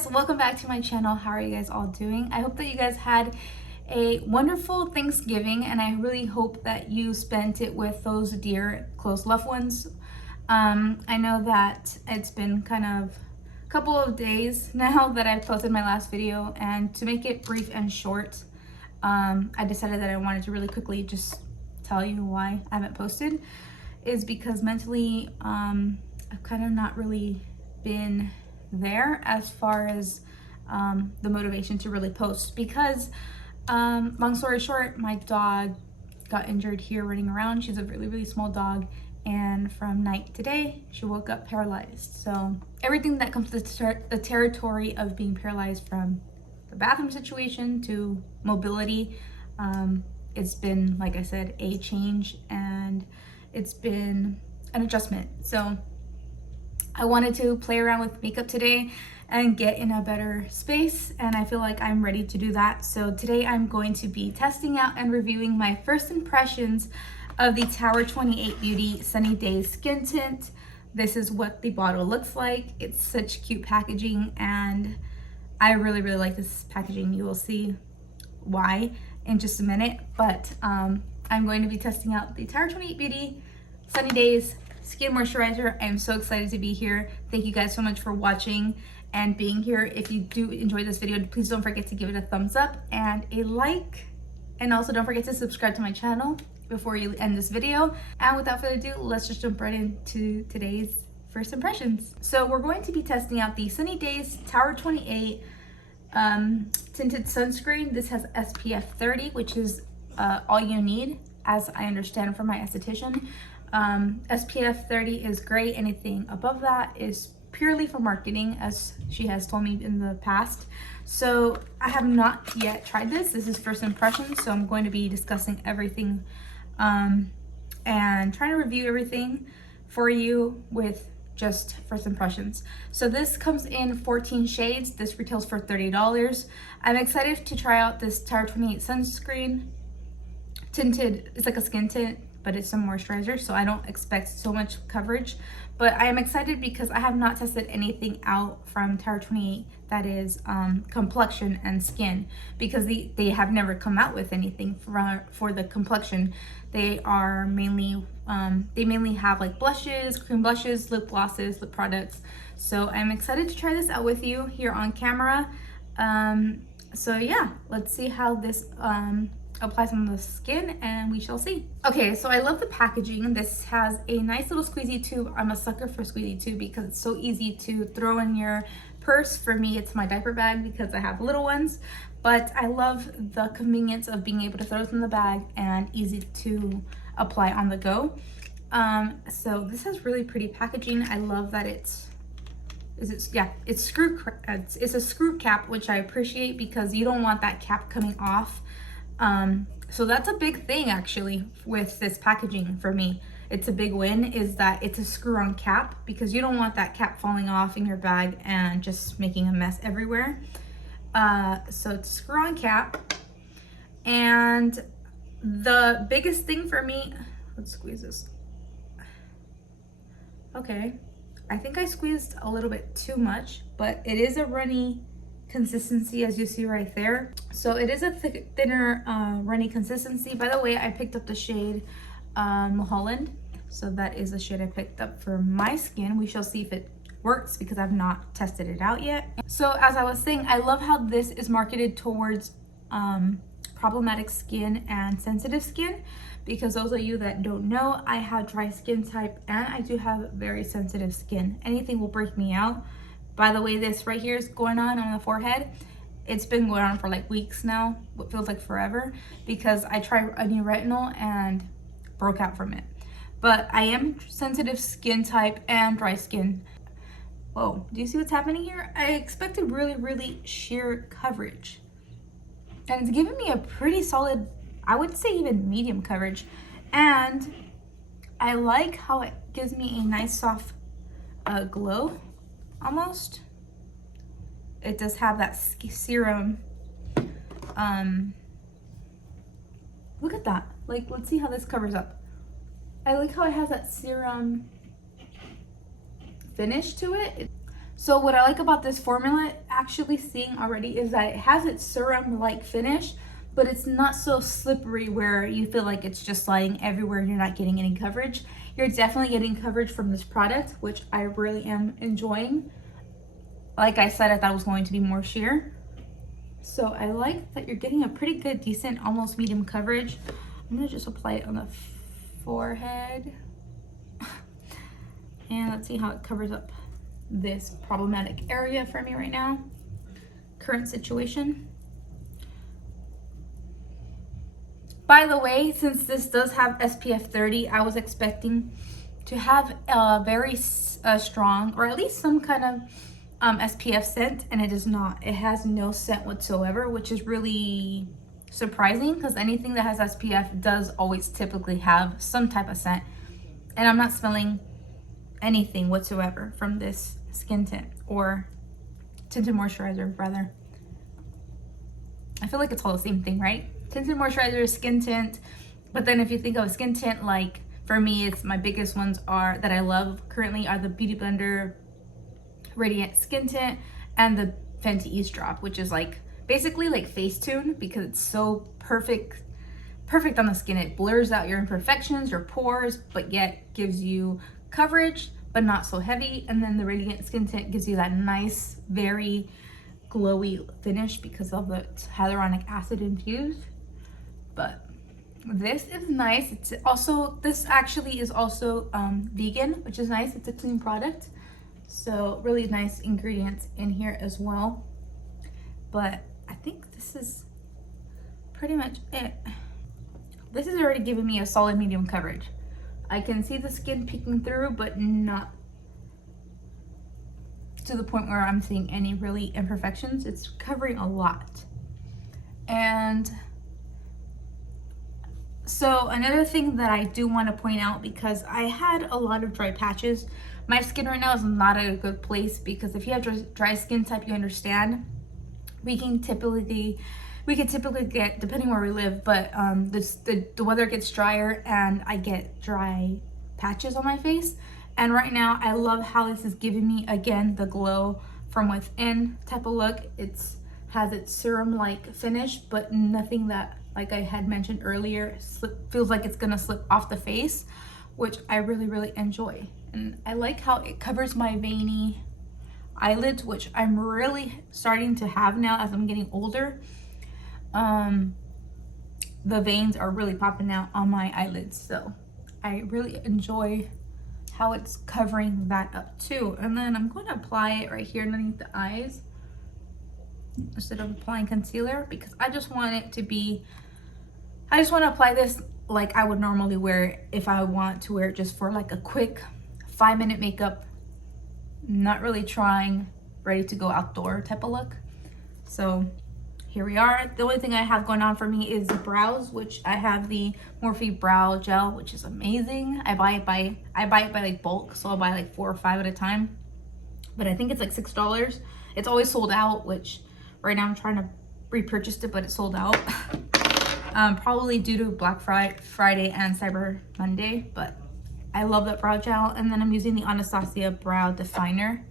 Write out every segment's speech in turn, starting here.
guys, welcome back to my channel. How are you guys all doing? I hope that you guys had a wonderful Thanksgiving, and I really hope that you spent it with those dear close loved ones. I know that it's been kind of a couple of days now that I've posted my last video, and to make it brief and short, I decided that I wanted to really quickly just tell you why I haven't posted. Is because mentally I've kind of not really been there as far as the motivation to really post, because long story short, my dog got injured here running around. She's a really small dog, and from night to day she woke up paralyzed. So everything that comes to the territory of being paralyzed, from the bathroom situation to mobility, it's been, like I said, a change, and it's been an adjustment. So I wanted to play around with makeup today and get in a better space, and I feel like I'm ready to do that. So today I'm going to be testing out and reviewing my first impressions of the Tower 28 Beauty Sunny Days Skin Tint. This is what the bottle looks like. It's such cute packaging, and I really like this packaging. You will see why in just a minute, but I'm going to be testing out the Tower 28 Beauty Sunny Days Skin Moisturizer. I'm so excited to be here. Thank you guys so much for watching and being here. If you do enjoy this video, please don't forget to give it a thumbs up and a like, and also don't forget to subscribe to my channel before you end this video. And without further ado, let's just jump right into today's first impressions. So we're going to be testing out the Sunny Days Tower 28 tinted sunscreen. This has SPF 30, which is all you need, as I understand from my esthetician. SPF 30 is great. Anything above that is purely for marketing, as she has told me in the past. So I have not yet tried this. This is first impressions, so I'm going to be discussing everything and trying to review everything for you with just first impressions. So this comes in 14 shades. This retails for $30. I'm excited to try out this Tower 28 sunscreen tinted. It's like a skin tint, but it's some moisturizer, so I don't expect so much coverage. But I am excited because I have not tested anything out from Tower 28 that is complexion and skin, because they have never come out with anything for the complexion. They are mainly they mainly have like blushes, cream blushes, lip glosses, lip products. So I'm excited to try this out with you here on camera. So yeah, let's see how this applies on the skin, and we shall see. Okay, so I love the packaging. This has a nice little squeezy tube. I'm a sucker for squeezy tube because it's so easy to throw in your purse. For me, it's my diaper bag because I have little ones, but I love the convenience of being able to throw it in the bag and easy to apply on the go. So this has really pretty packaging. I love that it's a screw cap, which I appreciate, because you don't want that cap coming off. So that's a big thing actually with this packaging for me. It's a big win, is that it's a screw-on cap, because you don't want that cap falling off in your bag and just making a mess everywhere. So it's a screw-on cap, and the biggest thing for me, let's squeeze this. Okay, I think I squeezed a little bit too much, but it is a runny consistency, as you see right there. So it is a thinner runny consistency. By the way, I picked up the shade Mulholland, so that is the shade I picked up for my skin. We shall see if it works, because I've not tested it out yet. So as I was saying, I love how this is marketed towards problematic skin and sensitive skin, because those of you that don't know, I have dry skin type and I do have very sensitive skin. Anything will break me out. By the way, this right here is going on the forehead. It's been going on for like weeks now, what feels like forever, because I tried a new retinol and broke out from it. But I am sensitive skin type and dry skin. Whoa, do you see what's happening here? I expected really sheer coverage, and it's giving me a pretty solid, I would say even medium coverage. And I like how it gives me a nice soft glow. Almost. It does have that serum. Look at that. Like, let's see how this covers up. I like how it has that serum finish to it. So what I like about this formula, actually seeing already, is that it has its serum-like finish, but it's not so slippery where you feel like it's just sliding everywhere and you're not getting any coverage. You're definitely getting coverage from this product, which I really am enjoying. Like I said, I thought it was going to be more sheer. So I like that you're getting a pretty good, decent, almost medium coverage. I'm gonna just apply it on the forehead. And let's see how it covers up this problematic area for me right now. Current situation. By the way, since this does have SPF 30, I was expecting to have a very strong, or at least some kind of SPF scent, and it does not. It has no scent whatsoever, which is really surprising because anything that has SPF does always typically have some type of scent, and I'm not smelling anything whatsoever from this skin tint, or tinted moisturizer rather. I feel like it's all the same thing, right? Tinted moisturizer, skin tint. But then if you think of a skin tint, like for me, it's my biggest ones are that I love currently are the Beauty Blender Radiant Skin Tint and the Fenty Ease Drop, which is like basically like Facetune because it's so perfect on the skin. It blurs out your imperfections, your pores, but yet gives you coverage, but not so heavy. And then the Radiant Skin Tint gives you that nice, very glowy finish because of the hyaluronic acid infused. But this is nice. It's also, this actually is also vegan, which is nice. It's a clean product, so really nice ingredients in here as well. But I think this is pretty much it. This is already giving me a solid medium coverage. I can see the skin peeking through, but not to the point where I'm seeing any really imperfections. It's covering a lot. And so another thing that I do want to point out, because I had a lot of dry patches, my skin right now is not at a good place, because if you have dry skin type, you understand we can typically get, depending where we live, but the weather gets drier and I get dry patches on my face. And right now I love how this is giving me, again, the glow from within type of look. It's has its serum like finish, but nothing that, like I had mentioned earlier, feels like it's gonna slip off the face, which I really enjoy. And I like how it covers my veiny eyelids, which I'm really starting to have now as I'm getting older. The veins are really popping out on my eyelids, so I really enjoy how it's covering that up too. And then I'm going to apply it right here underneath the eyes instead of applying concealer, because I just want it to be, I just want to apply this like I would normally wear it if I want to wear it just for like a quick 5-minute makeup, not really trying, ready to go outdoor type of look. So here we are. The only thing I have going on for me is the brows, which I have the Morphe brow gel, which is amazing. I buy it by like bulk, so I'll buy like 4 or 5 at a time, but I think it's like $6. It's always sold out, which right now I'm trying to repurchase it, but it's sold out. Probably due to Black Friday and Cyber Monday, but I love that brow gel. And then I'm using the Anastasia brow definer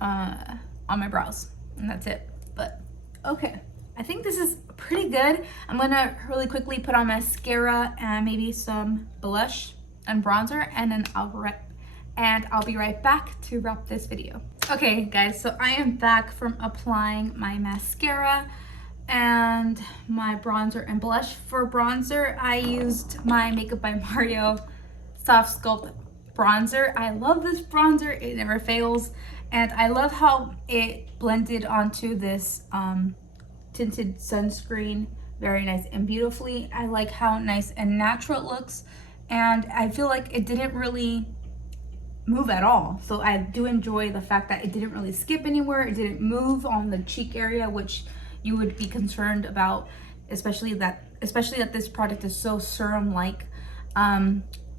on my brows, and that's it. But okay, I think this is pretty good. I'm gonna really quickly put on mascara and maybe some blush and bronzer, and then I'll be right back to wrap this video. Okay guys, so I am back from applying my mascara and my bronzer and blush. For bronzer, I used my Makeup by Mario Soft Sculpt bronzer. I love this bronzer, it never fails. And I love how it blended onto this tinted sunscreen very nice and beautifully. I like how nice and natural it looks, and I feel like it didn't really move at all. So I do enjoy the fact that it didn't really skip anywhere. It didn't move on the cheek area, which you would be concerned about, especially that this product is so serum like.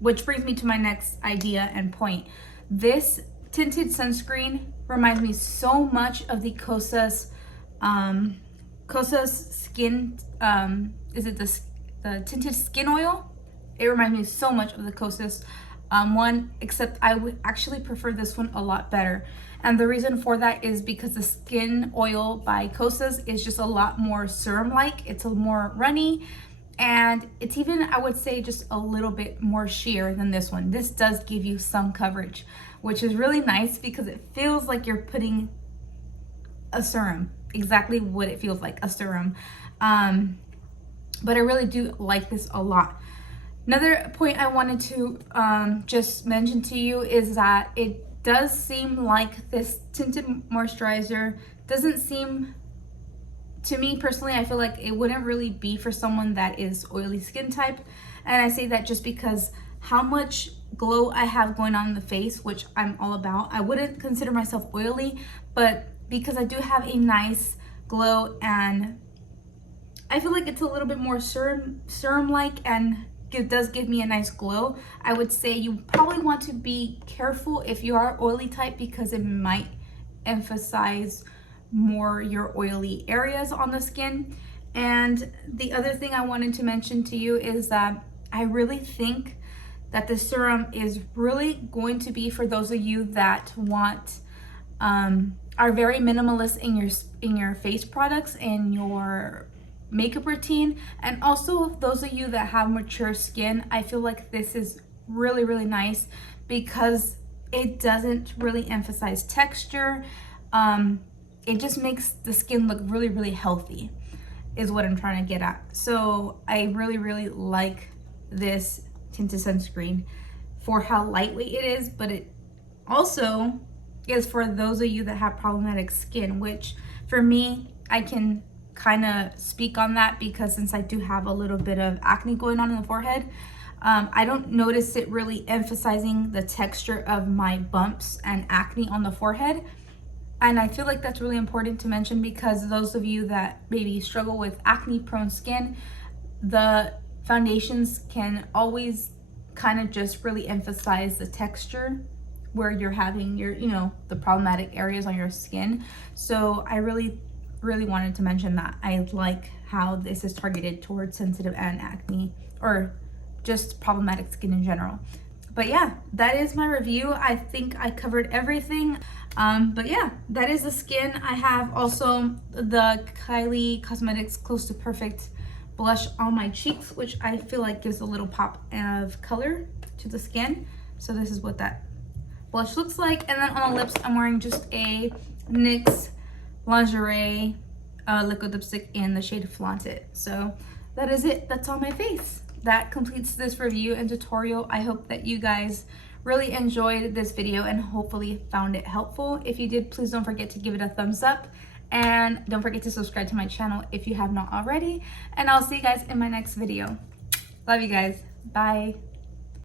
Which brings me to my next idea and point. This tinted sunscreen reminds me so much of the Kosas skin, is it the tinted skin oil? It reminds me so much of the Kosas one, except I would actually prefer this one a lot better. And the reason for that is because the skin oil by Kosas is just a lot more serum-like. It's a more runny, and it's even, I would say, just a little bit more sheer than this one. This does give you some coverage, which is really nice because it feels like you're putting a serum, exactly what it feels like, a serum. But I really do like this a lot. Another point I wanted to just mention to you is that it does seem like this tinted moisturizer doesn't seem, to me personally, I feel like it wouldn't really be for someone that is oily skin type. And I say that just because how much glow I have going on in the face, which I'm all about. I wouldn't consider myself oily, but because I do have a nice glow and I feel like it's a little bit more serum-like and it does give me a nice glow, I would say you probably want to be careful if you are oily type because it might emphasize more your oily areas on the skin. And the other thing I wanted to mention to you is that I really think that the serum is really going to be for those of you that want are very minimalist in your face products and your makeup routine, and also those of you that have mature skin. I feel like this is really, really nice because it doesn't really emphasize texture. It just makes the skin look really, really healthy is what I'm trying to get at. So I really, really like this tinted sunscreen for how lightweight it is, but it also is for those of you that have problematic skin, which for me, I can kind of speak on that because since I do have a little bit of acne going on in the forehead, I don't notice it really emphasizing the texture of my bumps and acne on the forehead. And I feel like that's really important to mention because those of you that maybe struggle with acne prone skin, the foundations can always kind of just really emphasize the texture where you're having your, the problematic areas on your skin. So I really wanted to mention that. I like how this is targeted towards sensitive and acne, or just problematic skin in general. But yeah, that is my review. I think I covered everything. But yeah, that is the skin. I have also the Kylie Cosmetics Close to Perfect blush on my cheeks, which I feel like gives a little pop of color to the skin. So this is what that blush looks like. And then on the lips, I'm wearing just a NYX lingerie liquid lipstick in the shade Flaunt. So that is it. That's on my face. That completes this review and tutorial. I hope that you guys really enjoyed this video and hopefully found it helpful. If you did, please don't forget to give it a thumbs up and don't forget to subscribe to my channel if you have not already. And I'll see you guys in my next video. Love you guys. Bye.